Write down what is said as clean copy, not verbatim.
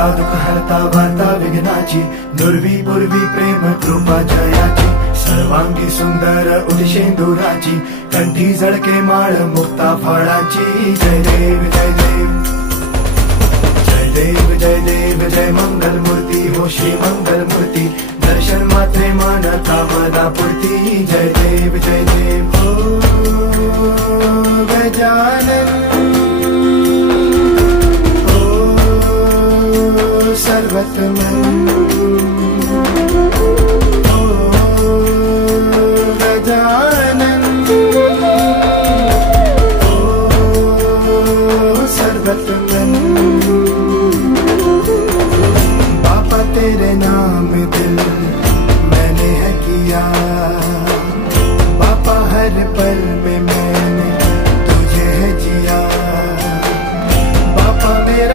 हरता दुःख हरता वार्ता विघ्नाची, दुर्वी पूर्वी प्रेम कृपा जयाची, सर्वांगी सुंदर उदिशेंदुराची, कंठी झळके माळ मुक्ता फळाची. जय देव जय देव जय देव जय देव जय मंगल मूर्ती हो श्री मंगल मूर्ती, दर्शन मात्रे मन कामना पूर्ती. जय देव जय देव हो गजानन हो सर्वतमन.